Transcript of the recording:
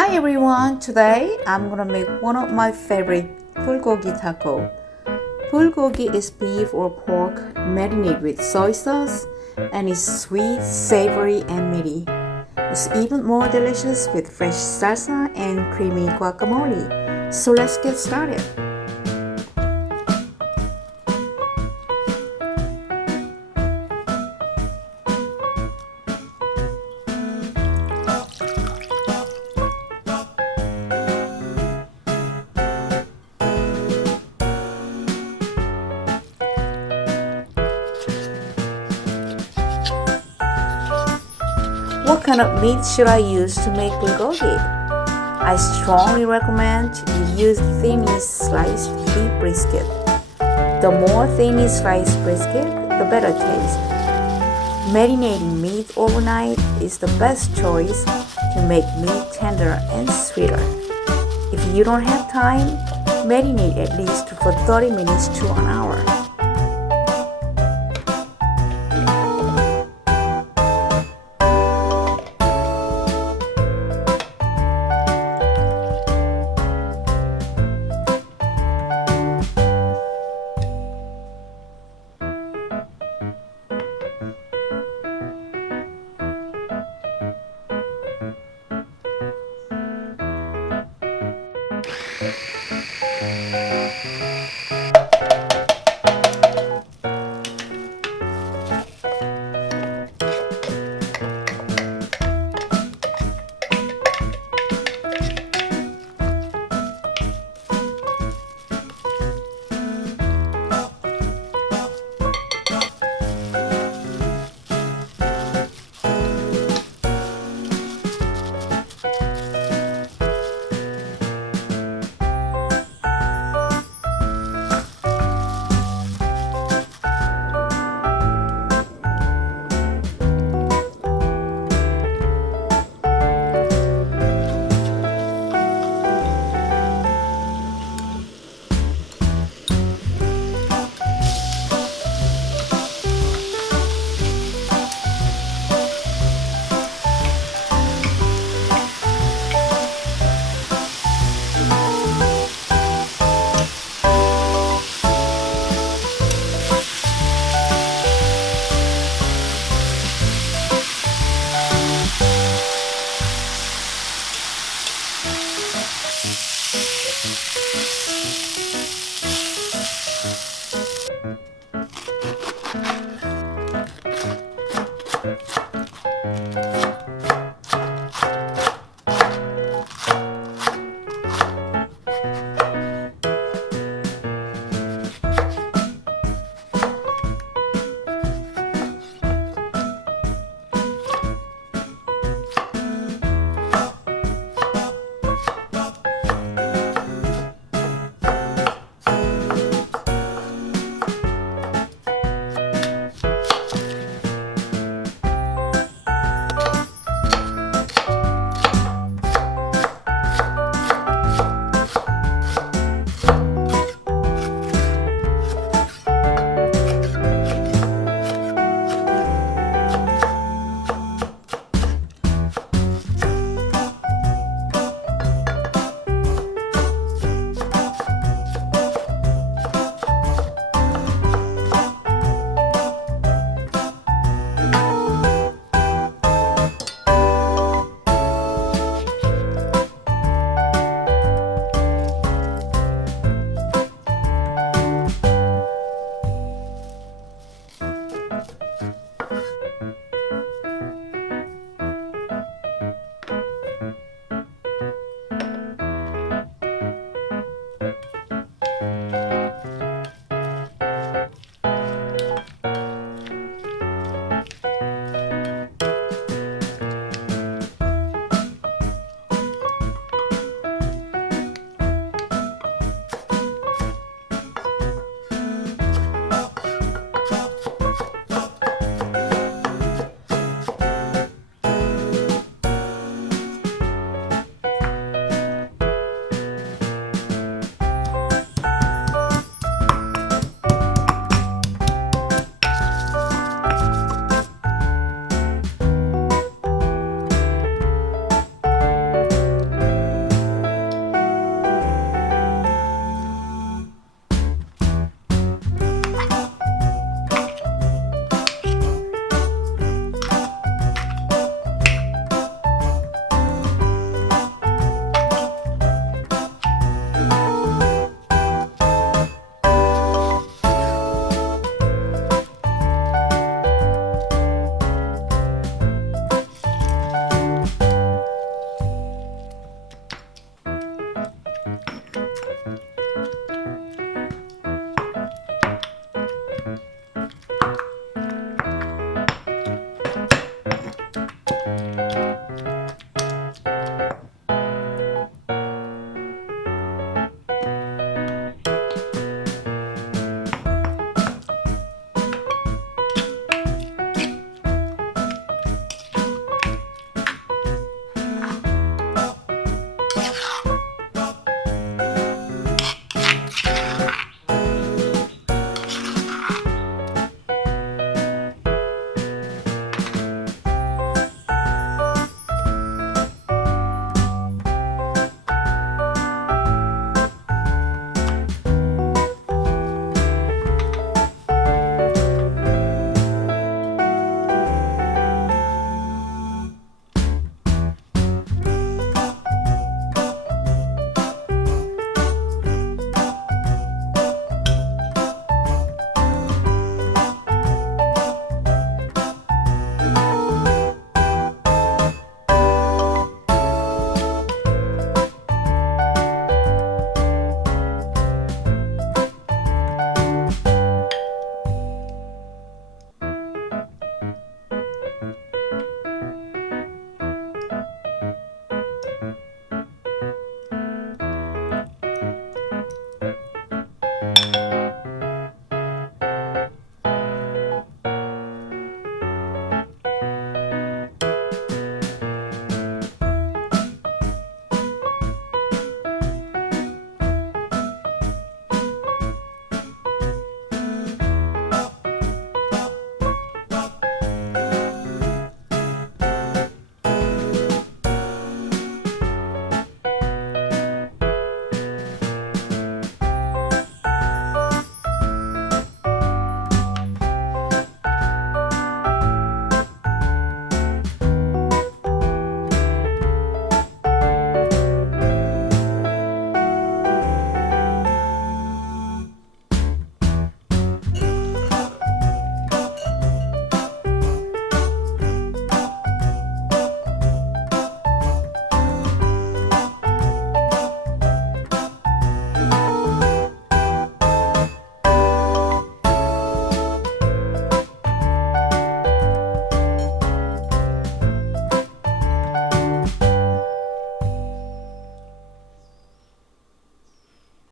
Hi everyone, today I'm gonna make one of my favorite bulgogi taco. Bulgogi is beef or pork marinated with soy sauce and is sweet, savory and meaty. It's even more delicious with fresh salsa and creamy guacamole. So let's get started. What kind of meat should I use to make bulgogi? I strongly recommend you use thinly sliced beef brisket. The more thinly sliced brisket, the better taste. Marinating meat overnight is the best choice to make meat tender and sweeter. If you don't have time, marinate at least for 30 minutes to an hour.